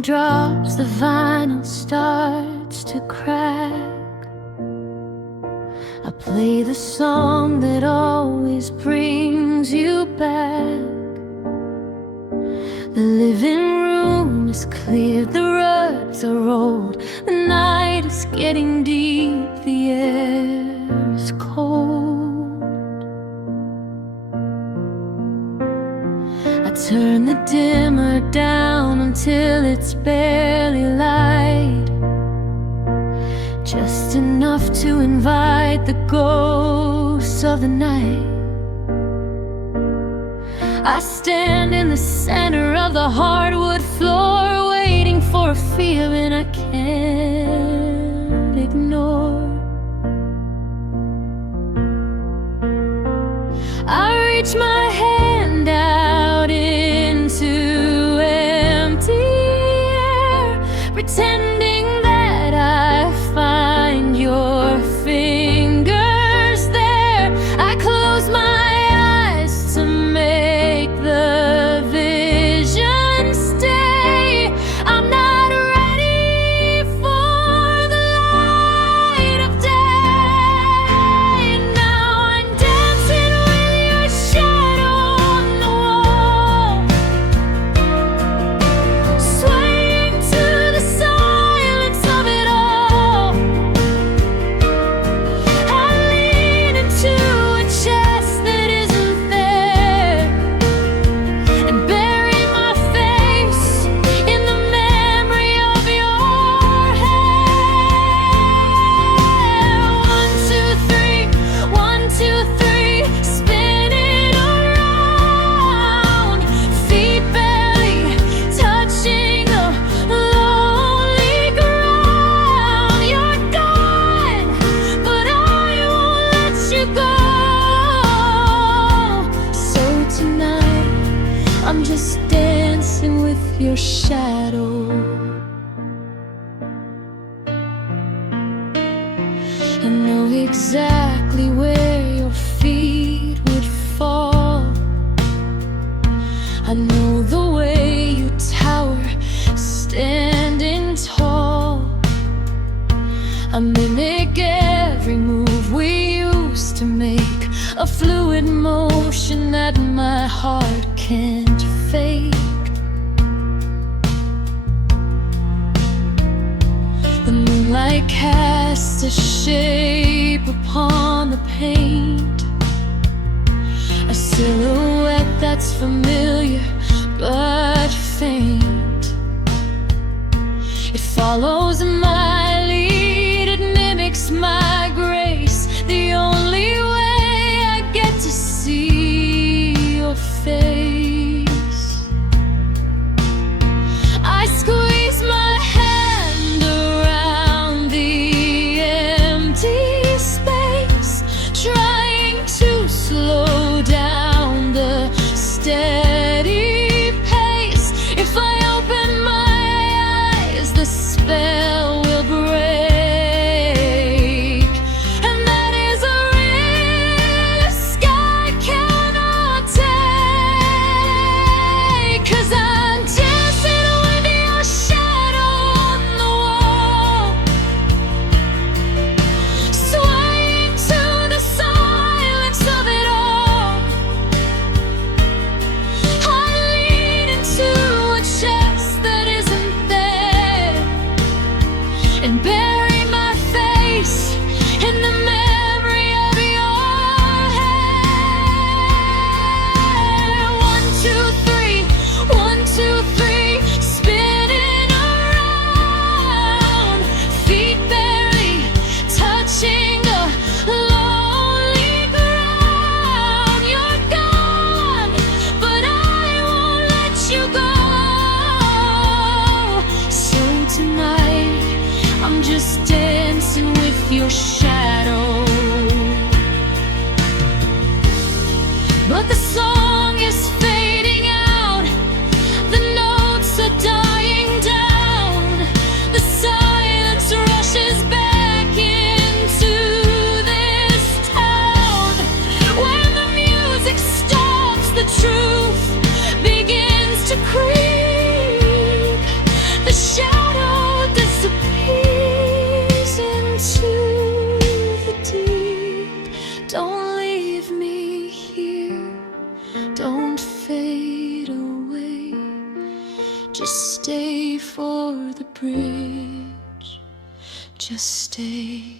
final drops, the vinyl starts to crack. I play the song that always brings you back. The living room is cleared, the rugs are rolled, the night is getting deep, the air is cold. I turn the dimmer down until it's barely light, just enough to invite the ghosts of the night. I stand in the center of the hardwood floor, waiting for a feeling I can't ignore. I reach my hand out into empty air, pretending that I find your fingers there. I close my eyes to make the vision stay. I'm not ready for the light of day. Now I'm dancing with your shadow on the wall, swaying to the silence of it all. I lean into a chest that isn't there and bury my face in the memory of your hair. 1, 2, 3, 1, 2, 3, spin it around, feet barely touching the lonely ground. You're gone, but I won't let you go. So tonight, I'm just dancing with your shadow. I know exactly where your feet would fall. I know the way you tower, standing tall. I mimic every move we used to make, a fluid motion that my heart can't fake. The moonlight casts a shape upon the paint, a silhouette that's familiar but faint. It follows my lead, it mimics my grace, the only way I get to see your face. I squeeze my hand around the empty space, trying to slow down the steady pace. If I open my eyes, the spell will break, and that is a risk I cannot take. 'Cause I'm dancing with your shadow on the wall, swaying to the silence of it all. I lean into a chest that isn't there and bury my face in the memory of your hair. 1, 2, 3, 1, 2, 3, spinning around, feet barely touching the lonely ground. You're gone, but I won't let you go. So tonight, I'm just dancing with your shadow. But the song is fading out, the notes are dying down, the silence rushes back into this town. When the music stops, the truth begins to creep. The reach. Just stay.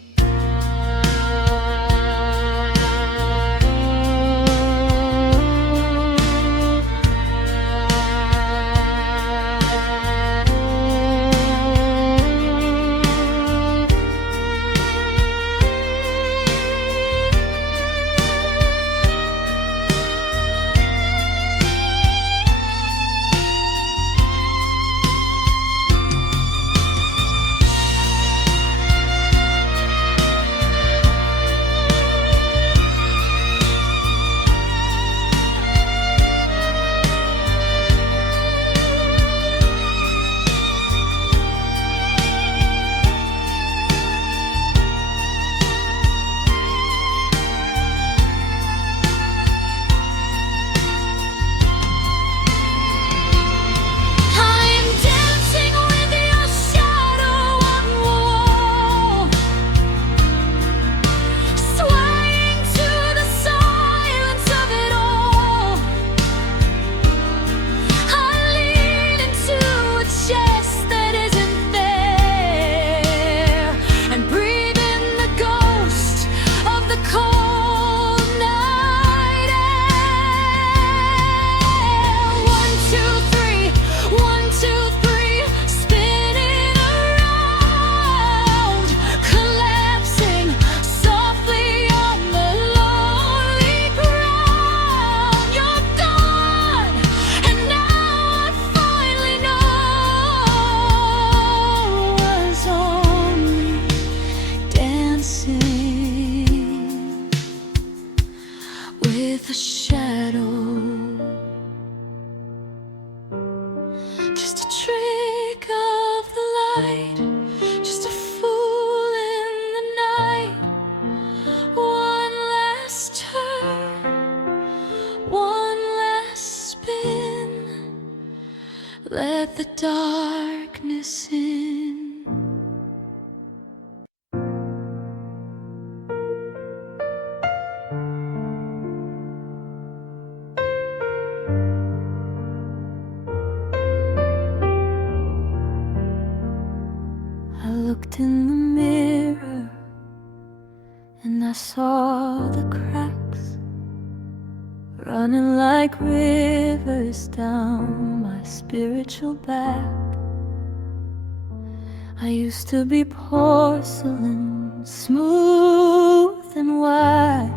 With a shadow, just a trick of the light, just a fool in the night. One last turn, one last spin, let the darkness in. I looked in the mirror and I saw the cracks running like rivers down my spiritual back. I used to be porcelain, smooth and white,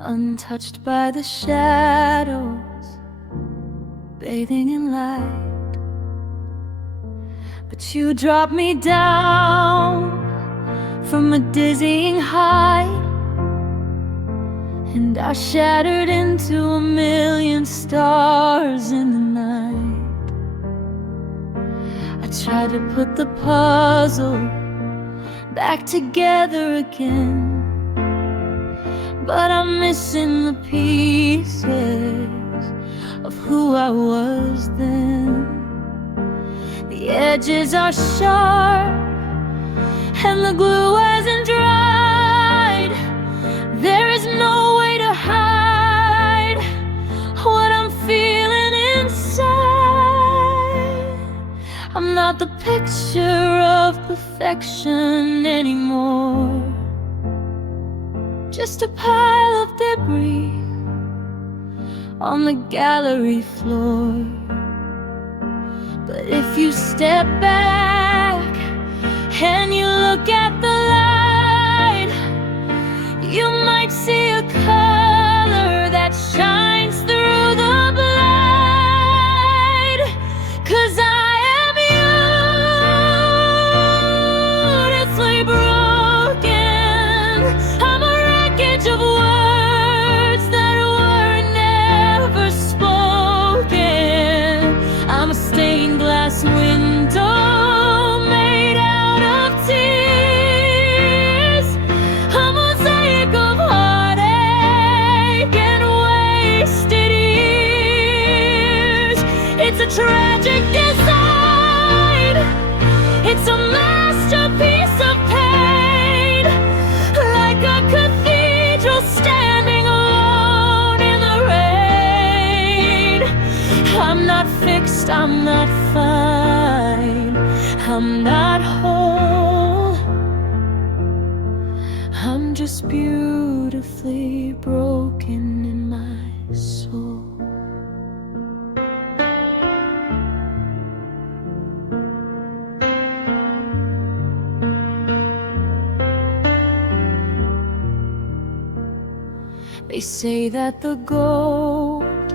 untouched by the shadows, bathing in light. But you dropped me down from a dizzying height, and I shattered into a million stars in the night. I tried to put the puzzle back together again, but I'm missing the pieces of who I was then. The edges are sharp and the glue hasn't dried. There is no way to hide what I'm feeling inside. I'm not the picture of perfection anymore, just a pile of debris on the gallery floor. But if you step back and you look at the light, you might see a color that shines through the blind. 'Cause I am beautifully broken. I'm a wreckage of words that were never spoken. I'm a stained glass window made out of tears, a mosaic of heartache I'm not whole. I'm just beautifully broken in my soul. They say that the gold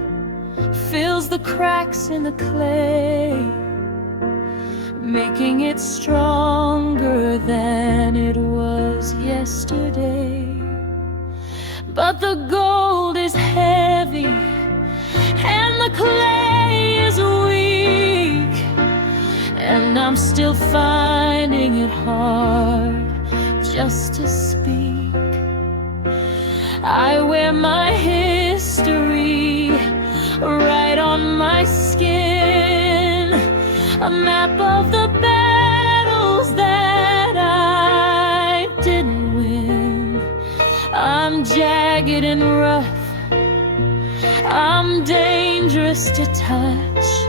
fills the cracks in the clay, making it stronger than it was yesterday. But the gold is heavy and the clay is weak, and I'm still finding it hard just to speak. I wear my history right on my skin, a map of the battles that I didn't win. I'm jagged and rough, I'm dangerous to touch.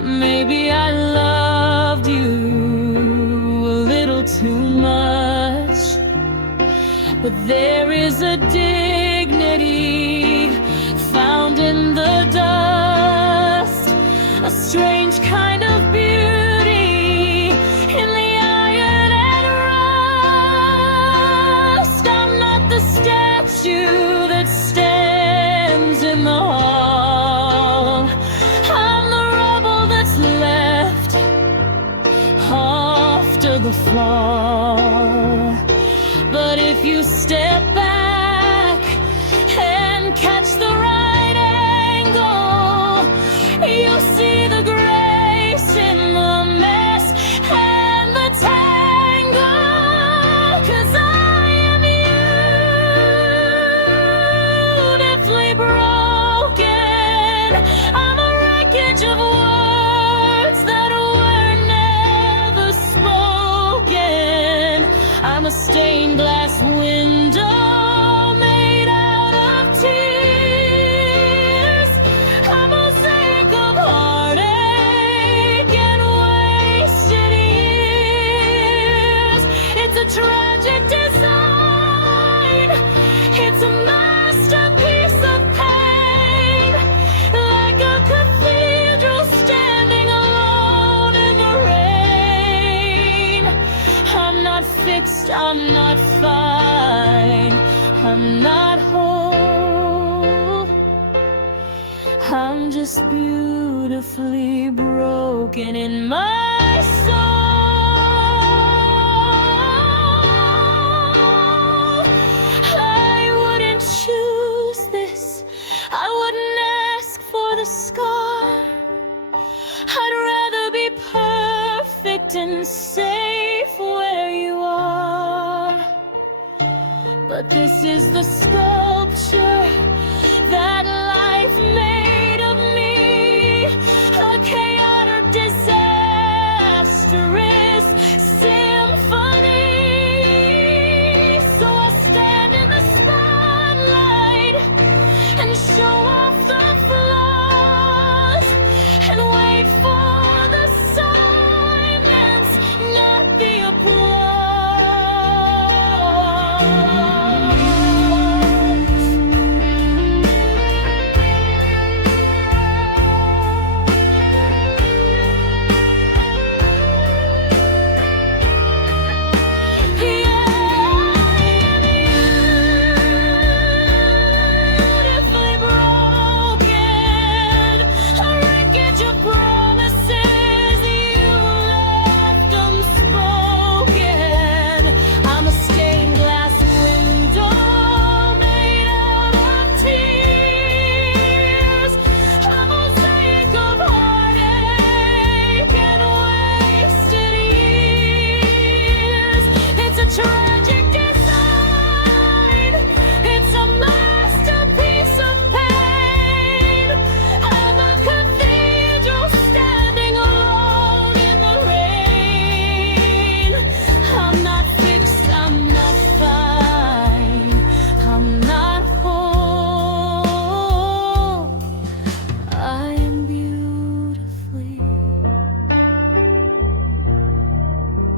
Maybe I loved you a little too much, but there is a dignity found in the dust, a strange kind of beauty in the iron and rust. I'm not the statue that stands in the hall, I'm the rubble that's left after the fall. But if you step back and catch the right angle, you'll see the grace in the mess and the tangle. 'Cause I am beautifully broken. I'm a wreckage of words that were never spoken. I'm a stained glass window made out of tears, a mosaic of heartache and wasted years. It's a tragic design, it's a masterpiece of pain, like a cathedral standing alone in the rain. I'm not fixed, I'm not fine, I'm not whole. I'm just beautifully broken in my soul. I wouldn't choose this, I wouldn't ask for the scar. I'd rather be perfect and safe where you are. But this is the sculpture that life made of me, a chaotic, disastrous symphony. So I stand in the spotlight and show off the flaws and wait for the silence, not the applause.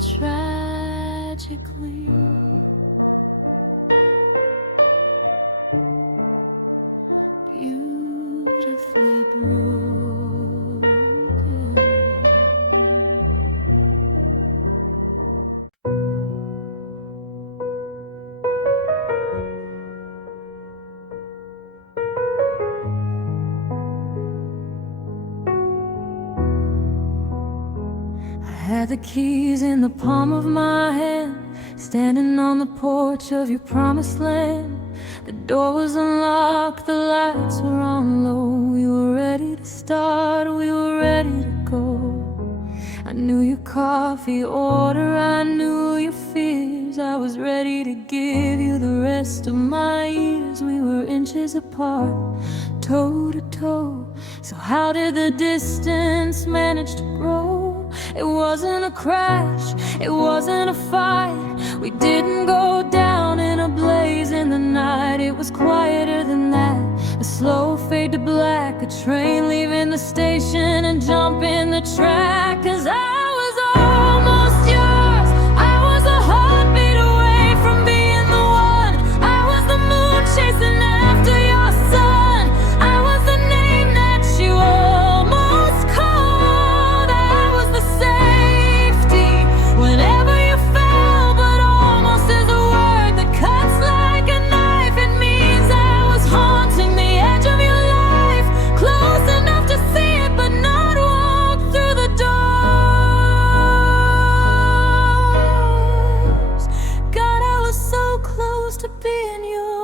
tragically. Beautifully broken. I had the keys in the palm of my hand, standing on the porch of your promised land. The door was unlocked, the lights were on low. We were ready to start, we were ready to go. I knew your coffee order, I knew your fears. I was ready to give you the rest of my years. We were inches apart, toe to toe. So how did the distance manage to grow? It wasn't a crash, it wasn't a fight. We didn't go down in a blaze in the night. It was quieter than that, a slow fade to black. A train leaving the station and jumping the track. 'Cause I was almost yours, I was a heartbeat away from being the one. I was the moon chasing after your sun. I was the name that you almost called. I was the safety whenever you fell, but almost is a word that cuts like a knife. It means I was haunting the edge of your life, close enough to see it but not walk through the doors. God, I was so close to being yours.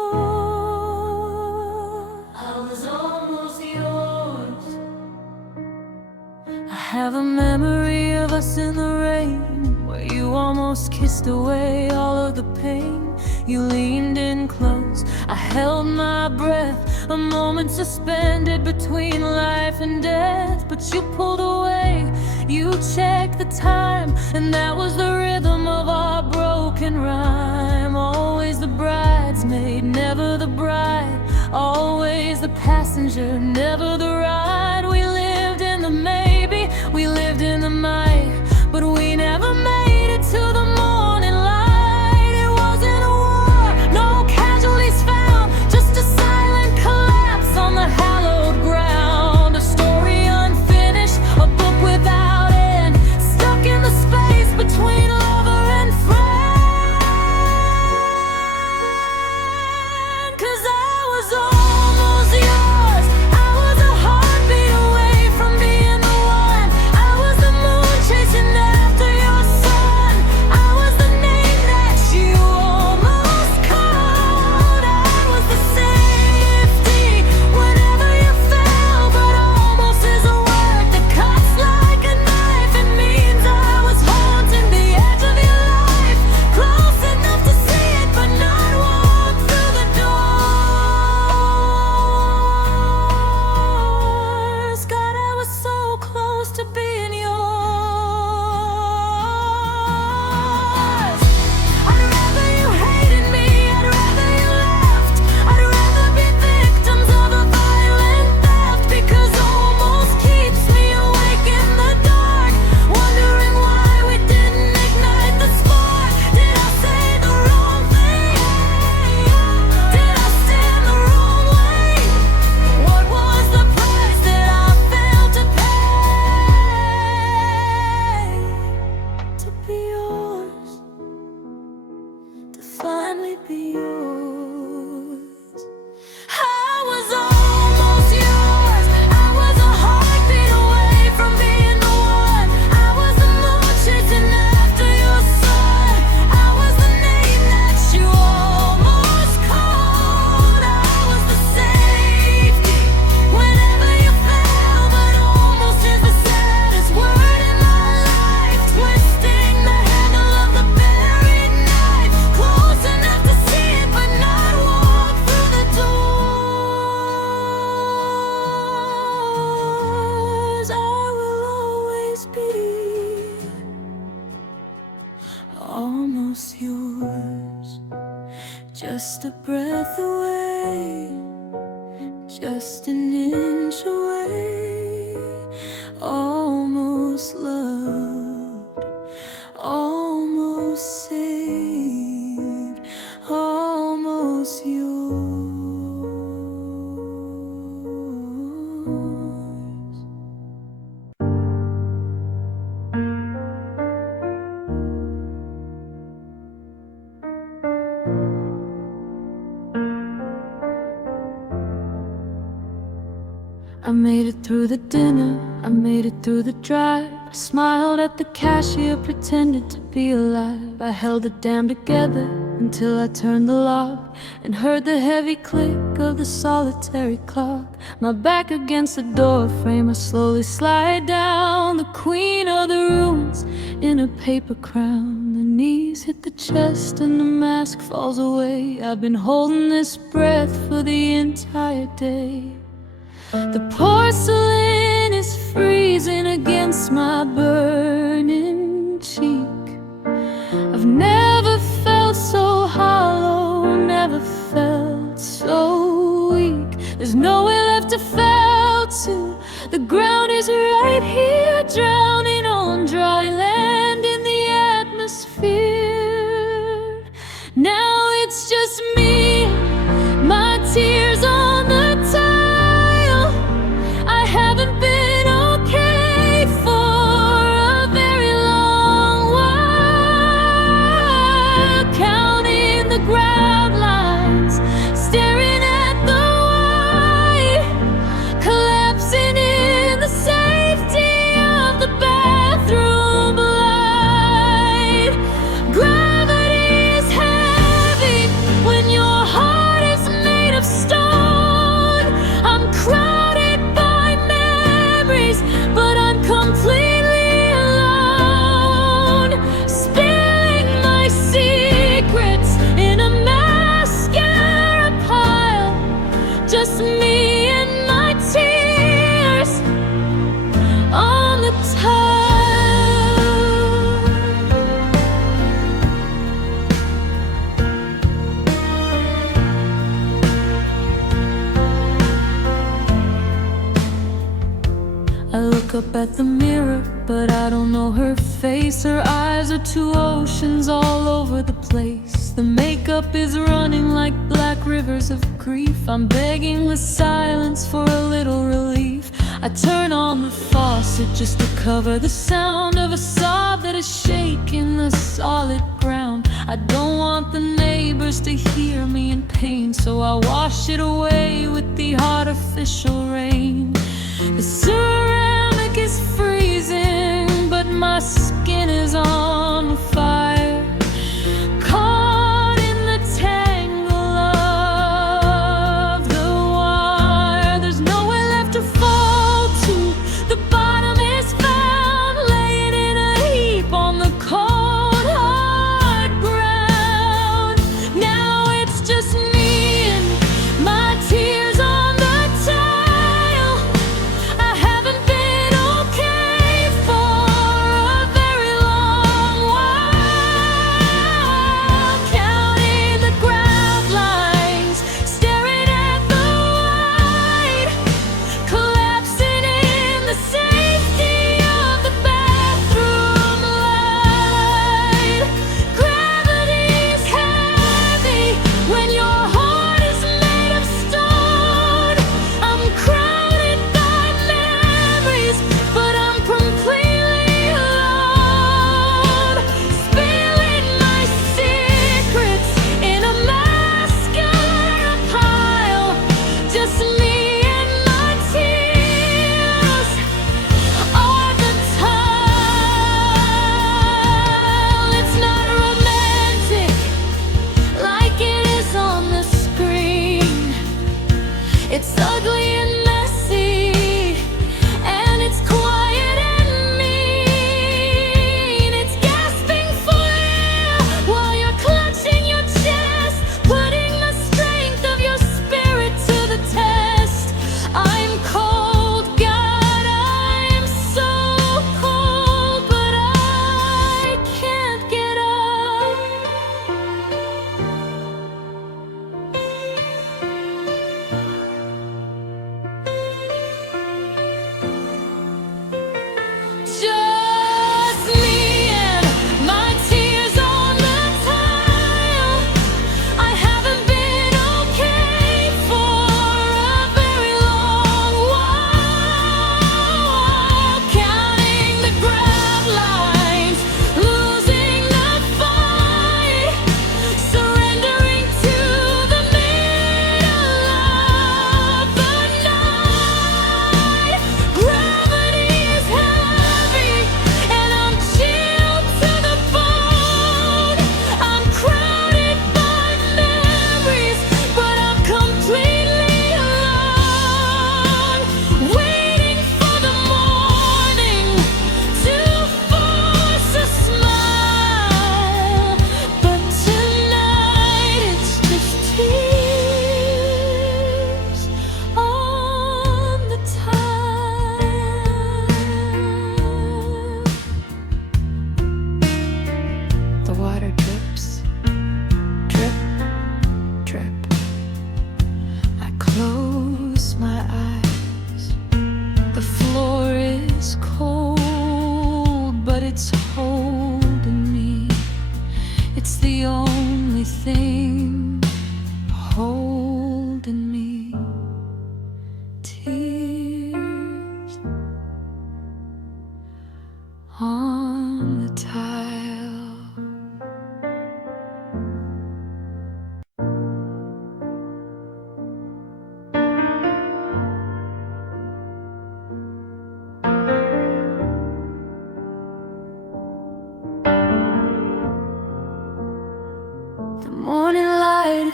I was almost yours. I have a memory of us in the rain, where you almost kissed away all of the pain. You leaned in close, I held my breath, a moment suspended between life and death. But you pulled away, you checked the time, and that was the rhythm of our broken rhyme. Always the bridesmaid, never the bride. Always the passenger, never the ride. We lived in the maybe, we lived in the might, but we never made it to the morning light. It wasn't a war, no casualties found, just a silent collapse on the hallowed ground. A story unfinished, a book without end, stuck in the space between lover and friend. 'Cause I was almost yours, I was a heartbeat away from being the one. I was the moon chasing after your sun. I was the name that you almost called. I was the safety whenever you fell, but almost is a word that cuts like a knife. It means I was haunting the edge of your life, close enough to see it but not walk through the doors. God, I was so close to being yours. I'd rather you hated me, I'd rather you left. I'd rather be victims of a violent theft, because almost keeps me awake in the dark, wondering why we didn't ignite the spark. Did I say the wrong thing? Did I stand the wrong way? What was the price that I failed to pay? To be yours, to finally be yours. I was almost yours, I was a heartbeat away from being the one. I was the moon chasing after your sun. I was the name that you almost called. I was the safety whenever you fell, but almost is the saddest word in my life. Twisting the handle of the buried knife, close enough to see it but not walk through the doors. I will always be almost yours, just a breath away, just an inch away. Almost loved, almost made it through the dinner, I made it through the drive. I smiled at the cashier, pretended to be alive. I held it damn together until I turned the lock and heard the heavy click of the solitary clock. My back against the door frame, I slowly slide down, the queen of the ruins in a paper crown. The knees hit the chest and the mask falls away. I've been holding this breath for the entire day. The porcelain is freezing against my burning cheek. I've never felt so hollow, never felt so weak. There's nowhere left to fall to. The ground is right here, drowning on dry land in the atmosphere. Now it's just me, my tears on the tile. I haven't been okay for a very long while, counting the ground lines, staring at the white, collapsing in the safety of the bathroom light. Gravity is heavy when your heart is made of stone. I'm crowded by memories, but I'm completely alone, spilling my secrets in a mascara pile. Just me and my tears on the tile. I look up at the mirror, but I don't know her face. Her eyes are two oceans all over the place. The makeup is running like black rivers of grief. I'm begging the silence for a little relief. I turn on the faucet just to cover the sound of a sob that is shaking the solid ground. I don't want the neighbors to hear me in pain, so I wash it away with the artificial rain. The ceramic is freezing, but my skin is on fire, caught in the tangle of the wire. There's nowhere left to fall to. The bottom is found, laying in a heap on the cold hard ground. Now it's just me and my tears on the tile. I haven't been okay for a very long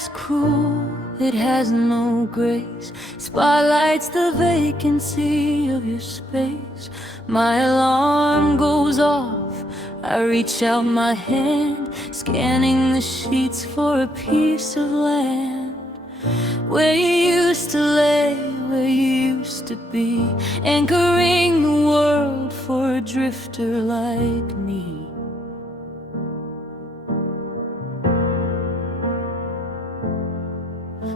is cruel, it has no grace, spotlights the vacancy of your space. My alarm goes off, I reach out my hand, scanning the sheets for a piece of land. Where you used to lay, where you used to be, anchoring the world for a drifter like me.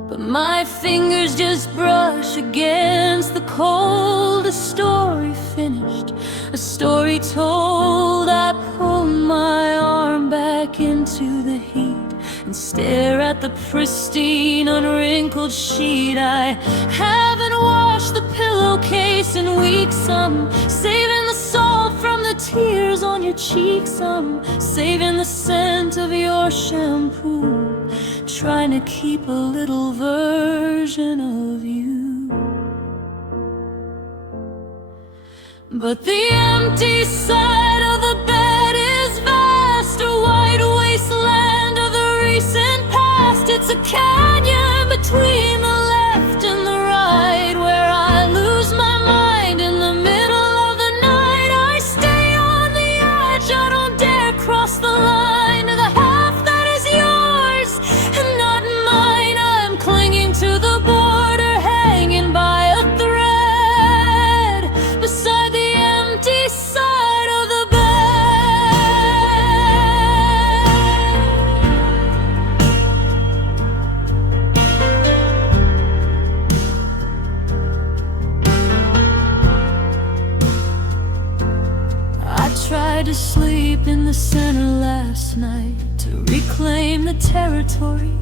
But my fingers just brush against the cold. A story finished, a story told. I pull my arm back into the heat and stare at the pristine, unwrinkled sheet. I haven't washed the pillowcase in weeks. I'm saving the salt from the tears on your cheeks. I'm saving the scent of your shampoo, trying to keep a little version of you. But the empty side of the bed is vast, a wide wasteland of the recent past. It's a canyon between the left and the right, where I lose my mind in the middle of the night. I stay on the edge, I don't dare cross the line to the half that is yours and not mine. I'm clinging to the border, hanging by a thread beside the empty side of the bed. I tried to sleep in the center last night, to reclaim the territory,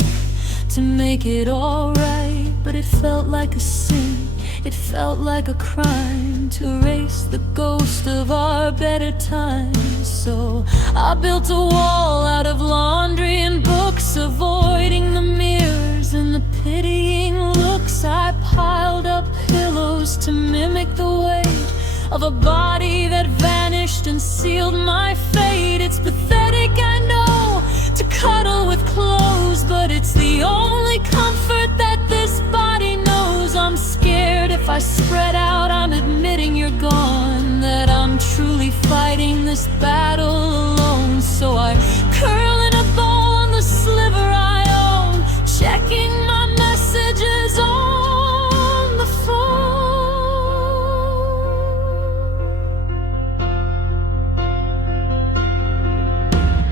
to make it all right. But it felt like a sin, it felt like a crime, to erase the ghost of our better times. So I built a wall out of laundry and books, avoiding the mirrors and the pitying looks. I piled up pillows to mimic the weight of a body that vanished and sealed my fate. It's pathetic, I know, to cuddle with clothes, but it's the only comfort that this body knows. I'm scared if I spread out, I'm admitting you're gone, that I'm truly fighting this battle alone. So I curl in a ball on the sliver I own, checking my messages on the phone.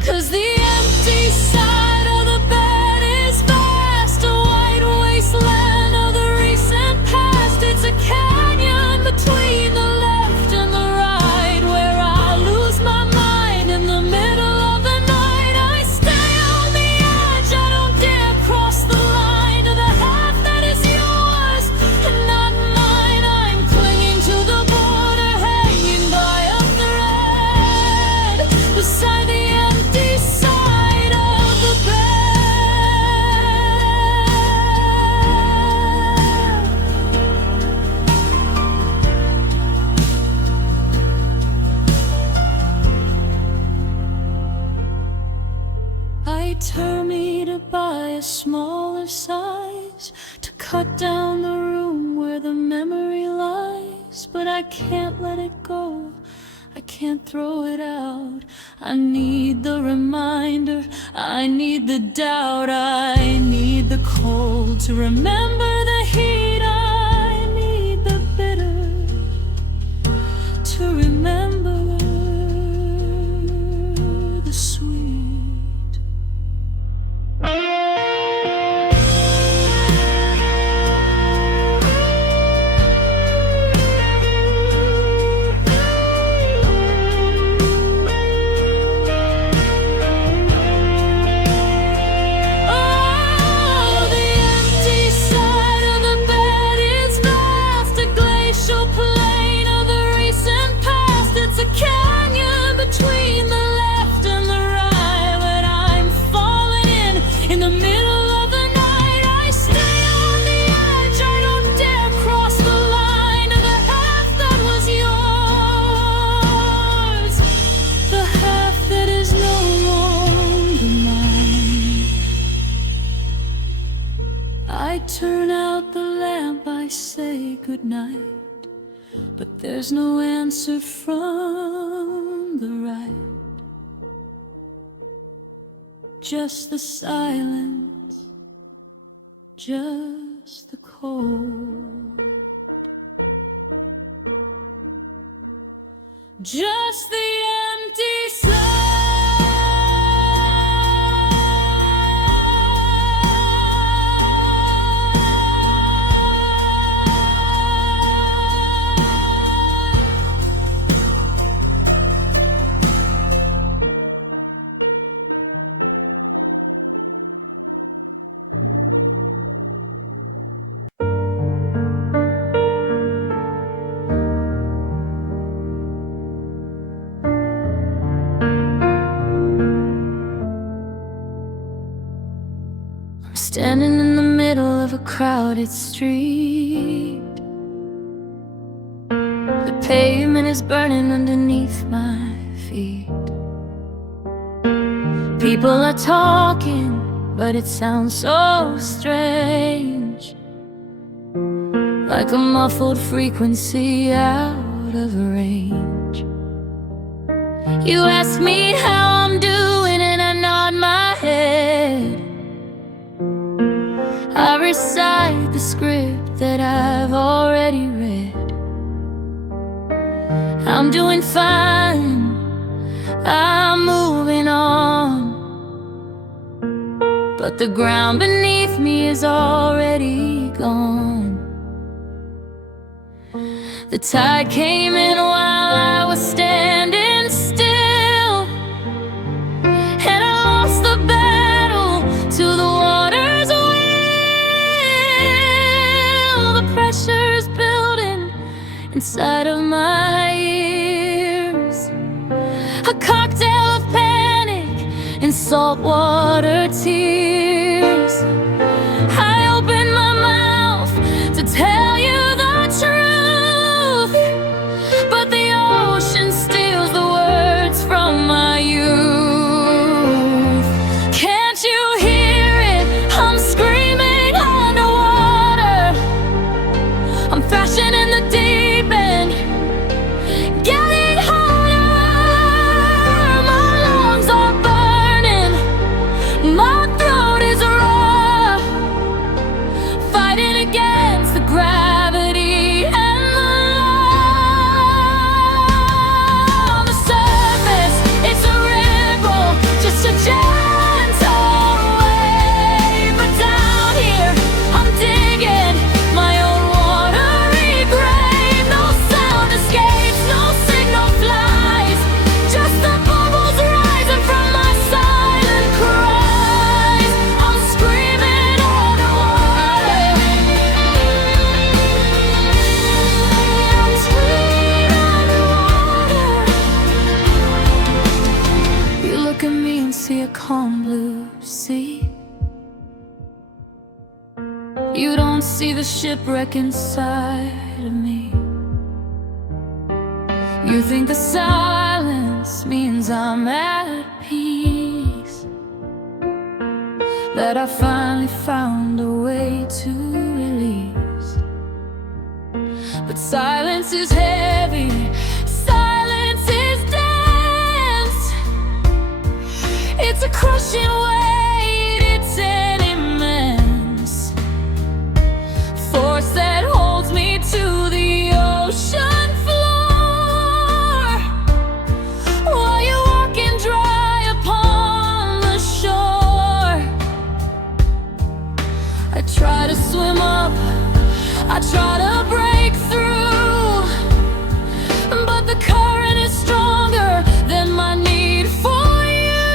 'Cause the empty side of the bed is vast, a wide wasteland of the recent past. It's a canyon between the left and the right, where I lose my mind in the middle of the night. I stay on the edge, I don't dare cross the line to the half that is yours and not mine. I'm clinging to the border, hanging by a thread beside the empty side of the I turn me to buy a smaller size, to cut down the room where the memory lies. But I can't let it go, I can't throw it out. I need the reminder, I need the doubt, I need the cold to remember the heat. I need the bitter to remember the sweet. Oh, the empty side of the bed turn out the lamp, I say goodnight, but there's no answer from the right. Just the silence, just the cold, just the empty slide. Standing in the middle of a crowded street, the pavement is burning underneath my feet. People are talking, but it sounds so strange, like a muffled frequency out of range. You ask me how I'm doing and I nod my head. I recite the script that I've already read. I'm doing fine, I'm moving on, but the ground beneath me is already gone. The tide came in while I was standing still, and I lost the battle to the water's will. The pressure's building inside of my ears, a cocktail of panic and saltwater tears. I open my mouth to tell you the truth, but the ocean steals the words from my youth. Can't you hear it? I'm screaming underwater. I'm thrashing in the deep end, getting harder. My lungs are burning, my throat is raw, fighting against the gravity and the law. On the surface, it's a ripple, just a gentle wave, but down here, I'm digging my own watery grave. No sound escapes, no signal flies, just the bubbles rising from my silent cries. I'm screaming underwater. I'm screaming underwater. You look at me and see a calm blue sea. You don't see the shipwreck inside of me. You think the silence means I'm at peace, that I finally found a way to release. But silence is heavy, silence is dense. It's a crushing weight, it's an immense force that holds me to the ocean floor, while you're walking dry upon the shore. I try to swim up, I try to break through, but the current is stronger than my need for you.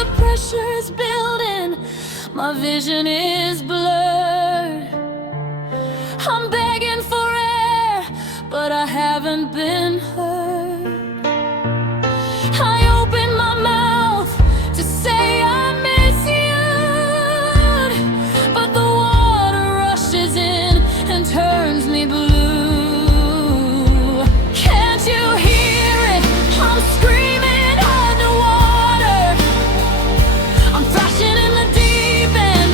The pressure is building, my vision is blurred. I'm begging for air, but I haven't been heard. I open my mouth to say I miss you, but the water rushes in and turns me blue. Can't you hear it? I'm screaming underwater. I'm thrashing in the deep end,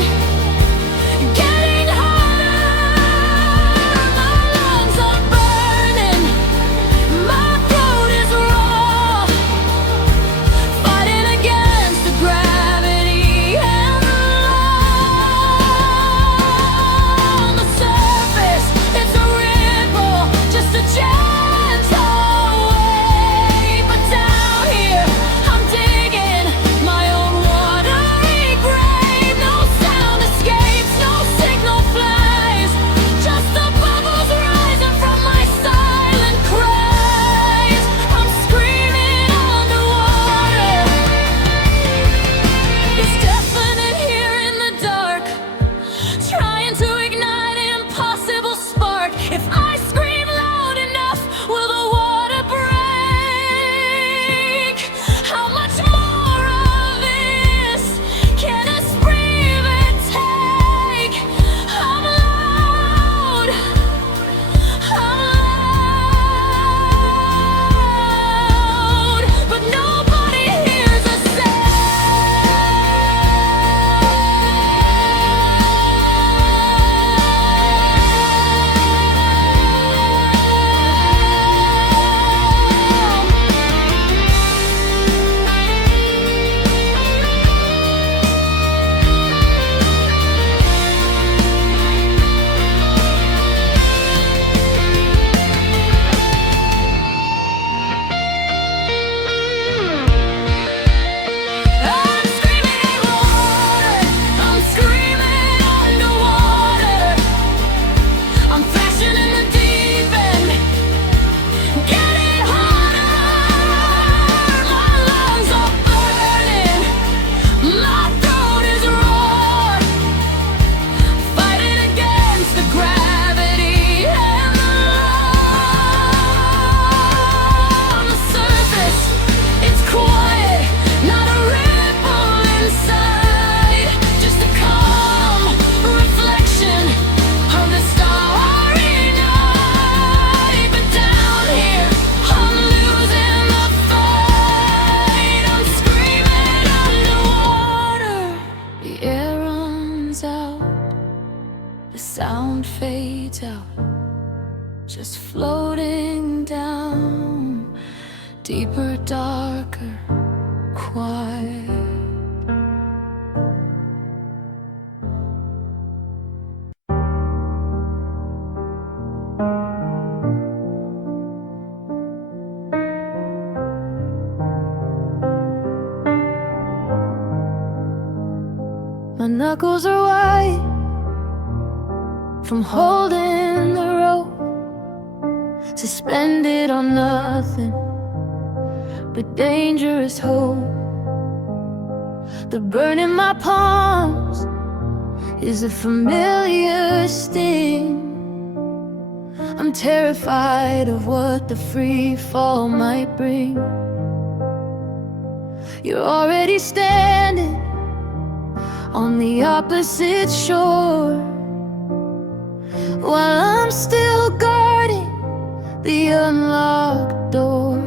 fades out, just floating down, deeper, darker, quiet. My knuckles are white from holding the rope, suspended on nothing but dangerous hope. The burn in my palms is a familiar sting. I'm terrified of what the free fall might bring. You're already standing on the opposite shore, while I'm still guarding the unlocked door.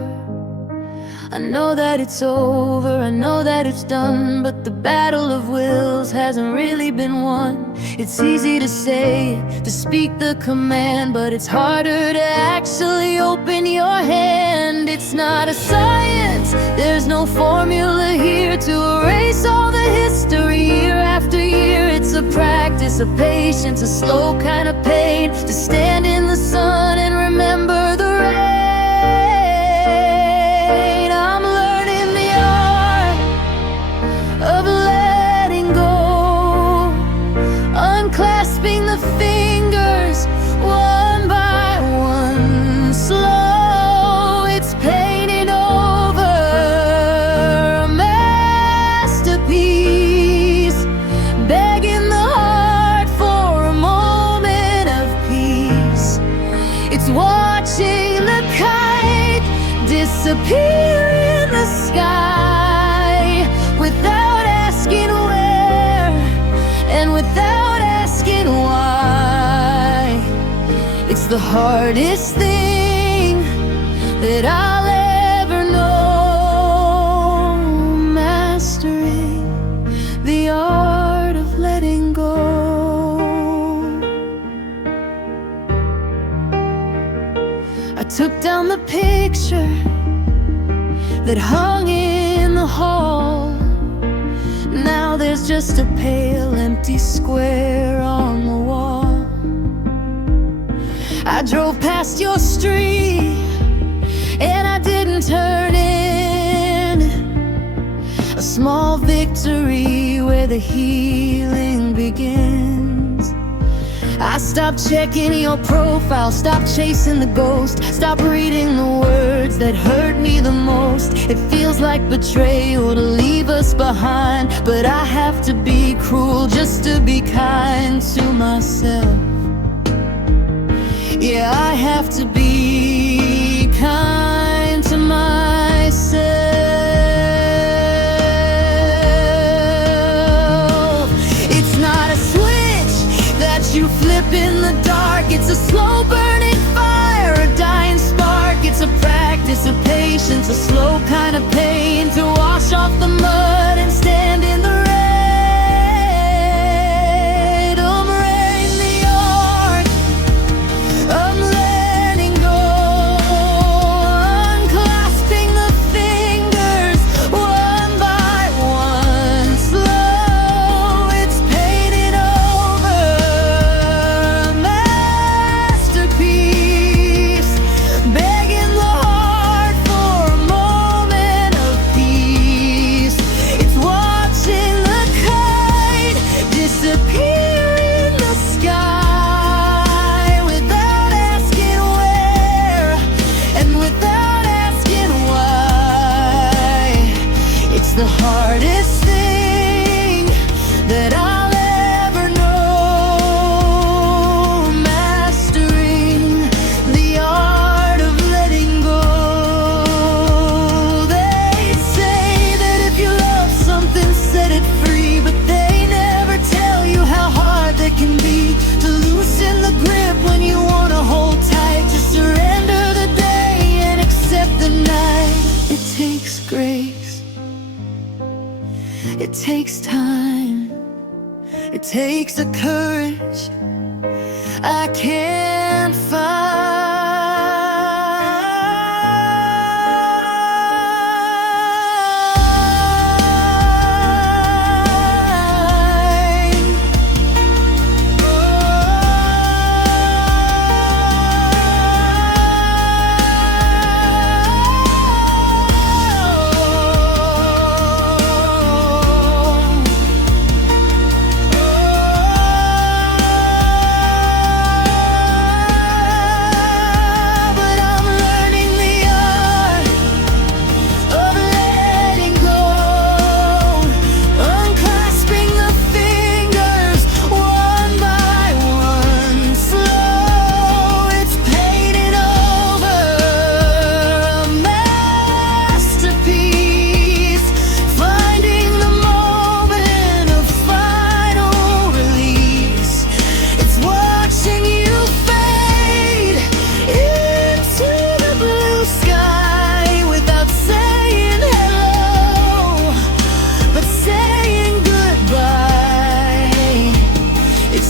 I know that it's over, I know that it's done, but the battle of wills hasn't really been won. It's easy to say, to speak the command, but it's harder to actually open your hand. It's not a science, there's no formula here to erase all the history year after year. It's a practice, a patience, a slow kind of pain, to stand in the sun and remember the rain. I'm learning the art of letting go, unclasping the fingers one by one, slow. It's painting over a masterpiece, begging the heart for a moment of peace. It's watching the kite disappear in the sky, without asking where and without asking why. It's the hardest thing that I'll ever know, mastering the art of letting go. I took down the picture that hung in the hall. Now there's just a pale, empty square on the wall. I drove past your street and I didn't turn in. A small victory where the healing begins. I stopped checking your profile, stopped chasing the ghost, stopped reading the words that hurt me the most. It feels like betrayal to leave us behind, but I have to be cruel just to be kind to myself. Yeah, I have to be kind to myself. It's not a switch that you flip in the dark. It's a slow burning fire, a dying spark. It's a practice, a patience, a slow kind of pain, to wash off the mud and stand in the rain. I'm learning the art of letting go, unclasping the fingers one by one, slow. It's painted over a masterpiece, begging the heart for a moment of peace. It's watching the kite disappear in the sky, without asking where and without asking why. It's the hardest thing that I'll ever know, mastering the art of letting go. They say that if you love something, set it free, but they never tell you how hard that can be, to loosen the grip when you want to hold tight, to surrender the day and accept the night. It takes grace, it takes time, it takes the courage I can't find.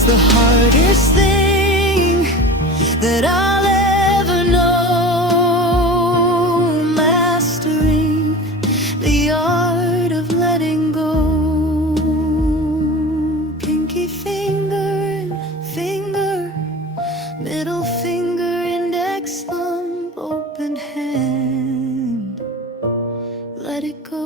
The hardest thing that I'll ever know, mastering the art of letting go. Pinky finger and finger, middle finger, index, thumb, open hand, let it go.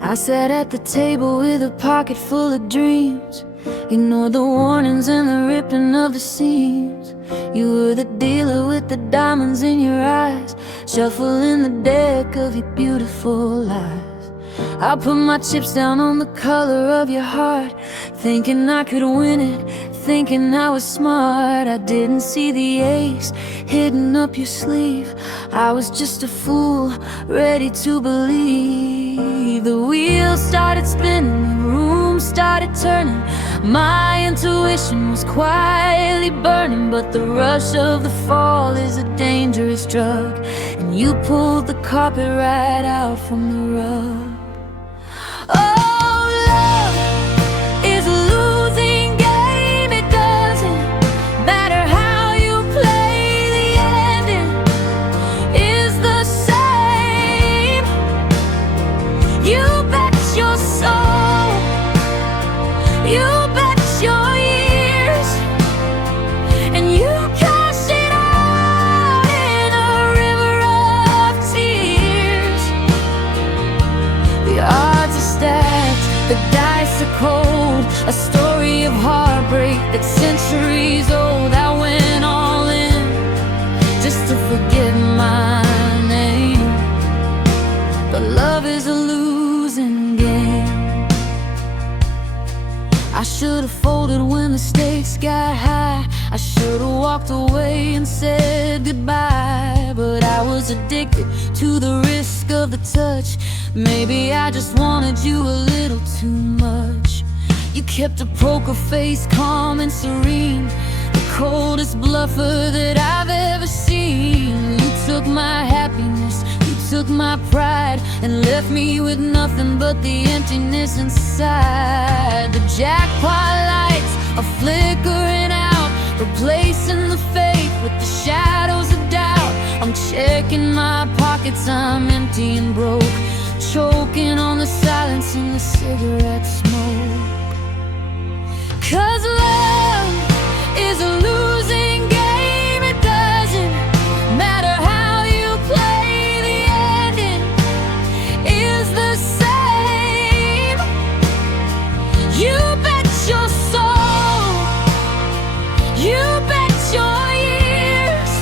I sat at the table with a pocket full of dreams, ignored the warnings and the ripping of the seams. You were the dealer with the diamonds in your eyes, shuffling the deck of your beautiful lies. I put my chips down on the color of your heart, thinking I could win it, thinking I was smart. I didn't see the ace hidden up your sleeve. I was just a fool, ready to believe. The wheels started spinning, the room started turning. My intuition was quietly burning, but the rush of the fall is a dangerous drug, and you pulled the carpet right out from the rug. Oh, love is a losing game. It doesn't matter how you play, the ending is the same. You bet your soul, you bet your years, and you cash it out in a river of tears. The odds are stacked, the dice are cold, a story of heartbreak that's centuries old. I went all in just to forget my name, but love is a losing game. I should've folded when the stakes got high. I should've walked away and said goodbye, but I was addicted to the risk of the touch. Maybe I just wanted you a little too much. You kept a poker face, calm and serene, the coldest bluffer that I've ever seen. You took my happiness, you took my pride, and left me with nothing but the emptiness inside. The jackpot lights are flickering out, replacing the faith with the shadows of doubt. I'm checking my pockets, I'm empty and broke, choking on the silence and the cigarette smoke. 'Cause love is a losing game. It doesn't matter how you play, the ending is the same. You bet your soul, you bet your years,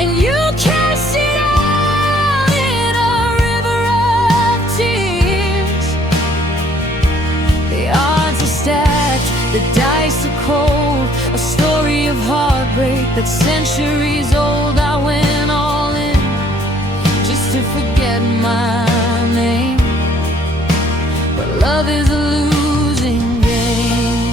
and you cash it out in a river of tears. The odds are stacked, the dice are cold, a story of heartbreak that's centuries old. I went all in just to forget my name, but love is a losing game.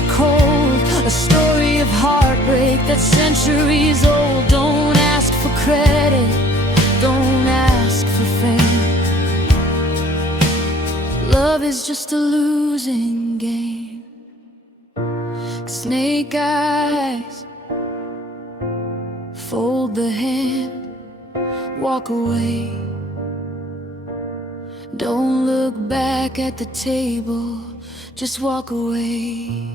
bitter cold, a story of heartbreak that's centuries old. Don't ask for credit, don't ask for fame. Love is just a losing game. Snake eyes, fold the hand, walk away. Don't look back at the table, just walk away.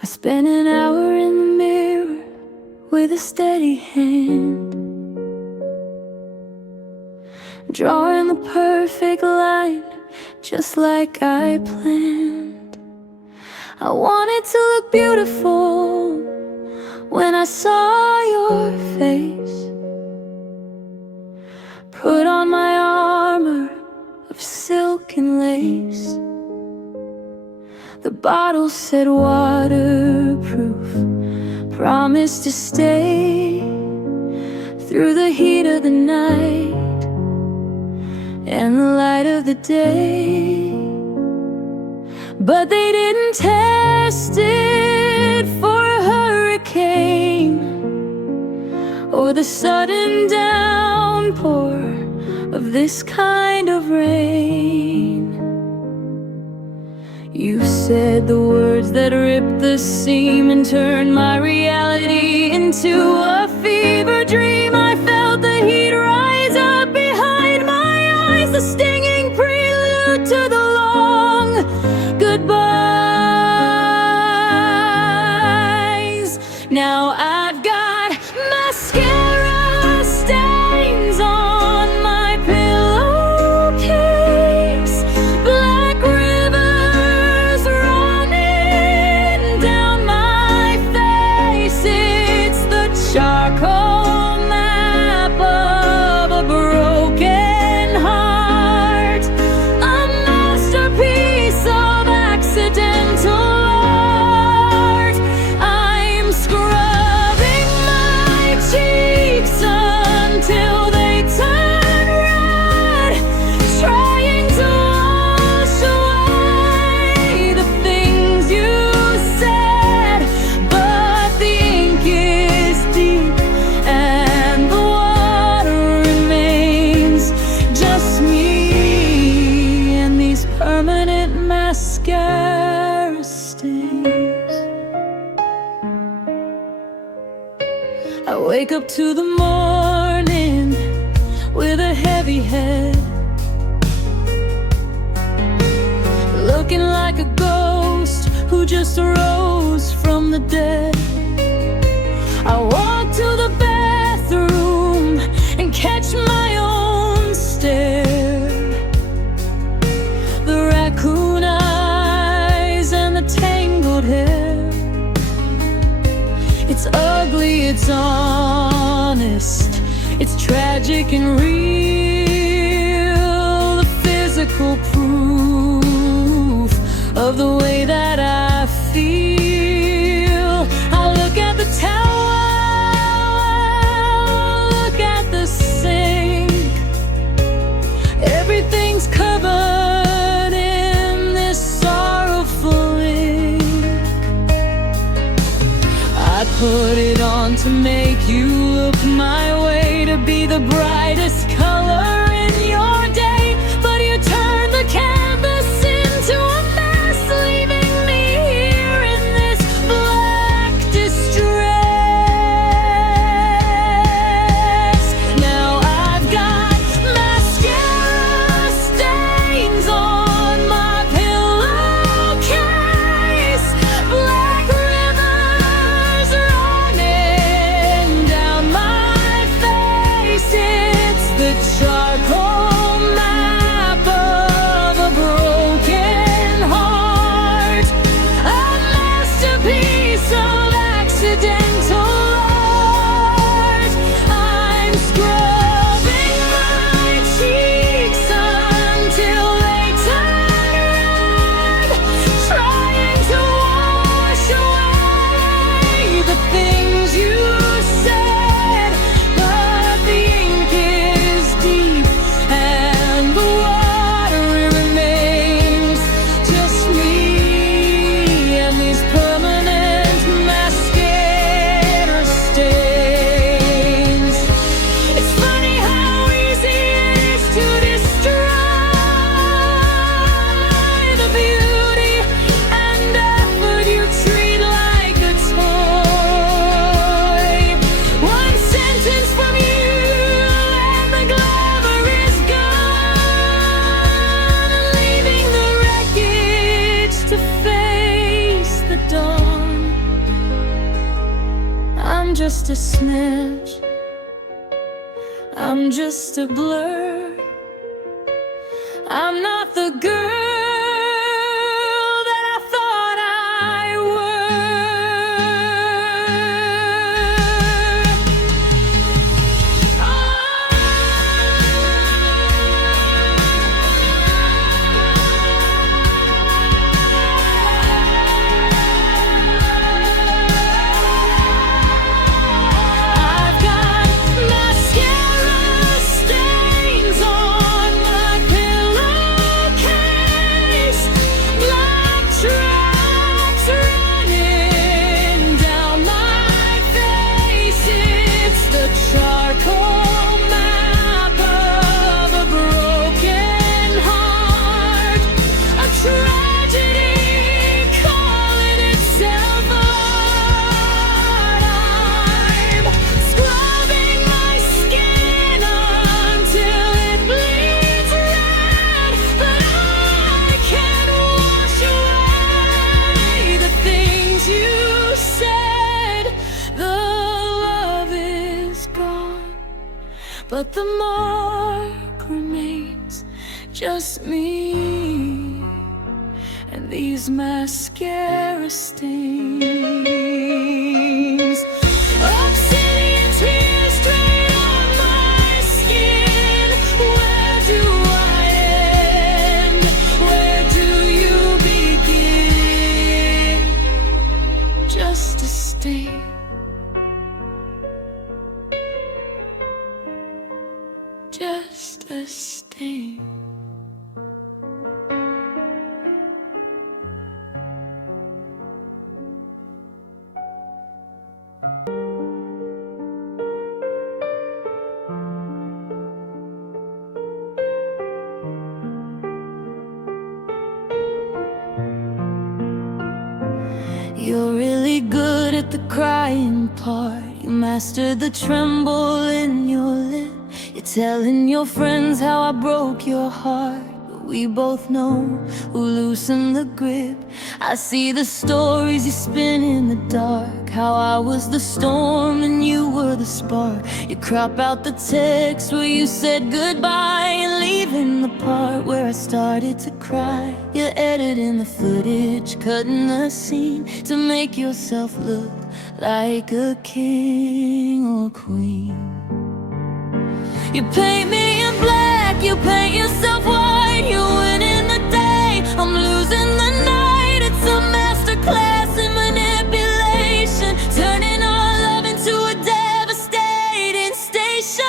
I spent an hour in the mirror with a steady hand, drawing the perfect line just like I planned. I wanted to look beautiful when I saw your face. Put on my armor of silk and lace. The bottle said waterproof, promised to stay through the heat of the night and the light of the day. But they didn't test it for a hurricane or the sudden downpour of this kind of rain. You said the words that ripped the seam and turned my reality into a fever dream. I felt the heat rise up behind my eyes, the stinging prelude to the long goodbyes. Now I've got mascara stains on my pillowcase, black rivers running down my face. It's the charcoal map of a broken heart, a masterpiece of accidental art. I'm scrubbing my cheeks until they turn red, trying to wash away the things you said. But the ink is deep and the water remains just me and these permanent mascara stains. I wake up to the morning with a heavy head, looking like a ghost who just rose from the dead. I walk to the bathroom and catch my own stare, the raccoon eyes and the tangled hair. It's ugly, it's honest, it's tragic and real, the physical proof of the way that I feel. I look at the towel, look at the sink, everything's covered in this sorrowful ink. I put it on to make you look my way, to be the brightest color in your day. But you turn the canvas into a mess, leaving me here in this black distress. Now I've got mascara stains on my pillowcase, black rivers running down my face. It's the charcoal just a smash. I'm just a blur. I'm not the girl that I thought I I've got mascara stains on my pillowcase, black tracks running down my face. It's the charcoal map of a broken heart, a tragedy calling itself art. I'm scrubbing my skin until it bleeds red, but I can't wash away the things you said. The love is gone, but the mark remains, just me and these mascara stains. Obsidian tears straight on my skin. Where do I end? Where do you begin? Just a stain. Just a stain. You're really good at the crying part. You mastered the tremble in your lip. You're telling your friends how I broke your heart, but we both know who loosened the grip. I see the stories you spin in the dark, how I was the storm and you were the spark. You crop out the text where you said goodbye and leave in the part where I started to cry. You're editing the footage, cutting the scene to make yourself look like a king or queen. You paint me in black, you paint yourself white. You win in the day, I'm losing the night. It's a masterclass in manipulation, turning our love into a devastating station.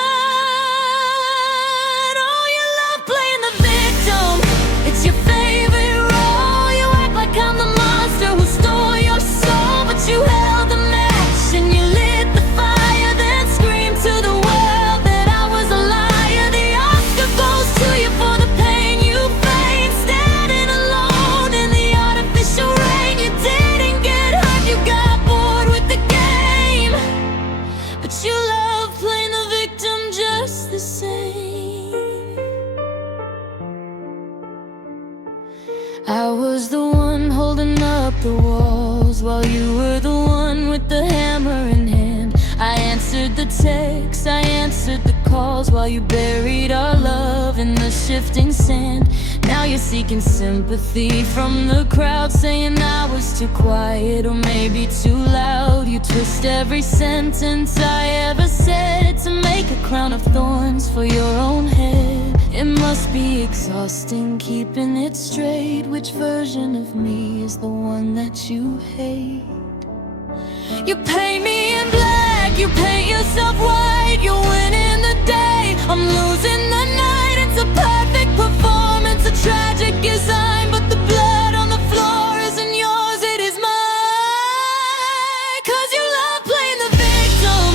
Oh, you love playing the victim, it's your favorite role. You act like I'm the monster who stole your soul, but you held the match and you lit the fire, then screamed to the world that I was a liar. The Oscar goes to you for the pain you feigned, standing alone in the artificial rain. You didn't get hurt, you got bored with the game, but you love playing the victim just the same. I was the one holding up the walls while you were the one with the hammer in hand. I answered the texts, I answered the calls while you buried our love in the shifting sand. Now you're seeking sympathy from the crowd, saying I was too quiet or maybe too loud. You twist every sentence I ever said to make a crown of thorns for your own head. It must be exhausting keeping it straight. Which version of me is the one that you hate? You paint me in black, you paint yourself white. You win in the day, I'm losing the night. It's a perfect performance, a tragic design, but the blood on the floor isn't yours, it is mine. 'Cause you love playing the victim,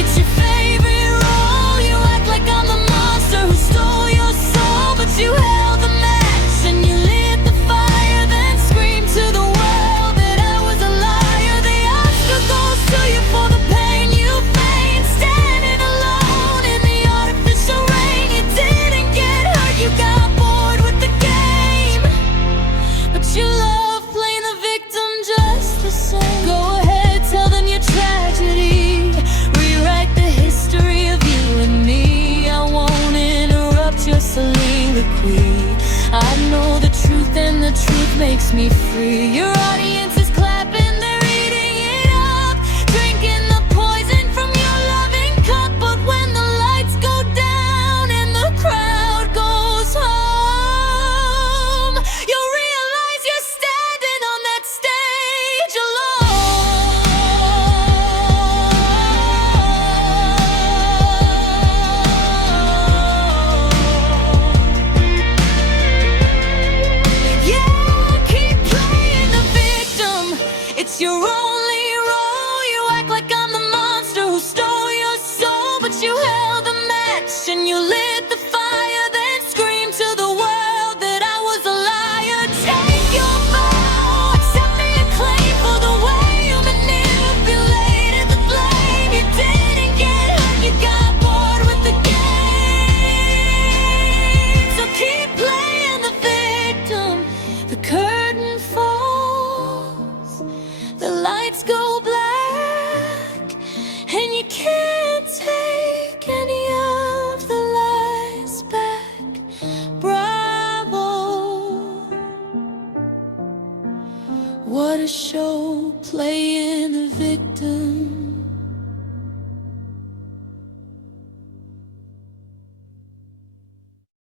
it's your favorite role. You act like I'm the monster who stole your soul, but you held the match and you lit the fire, then screamed to the world that I was a liar. The Oscar goes to you for the pain you feigned, standing alone in the artificial rain. You didn't get hurt, you got bored with the game, but you love playing the victim just the same. Go ahead, tell them your tragedy, makes me free. Your audience is clapping, they're eating it up, drinking the poison from your loving cup. But when the lights go down and the crowd goes home, you'll realize you're standing on that stage alone. Yeah, keep playing the victim. It's your only role. You act like I'm the monster who stole your soul, but you held the match and you lit the fire, then screamed to the world that I was a liar. Take your bow, accept the acclaim for the way you manipulated the blame. You didn't get hurt, you got bored with the game. So keep playing the victim. The curtain falls, the lights go black, and you can't take any of the lies back. Bravo, what a show, playing the victim.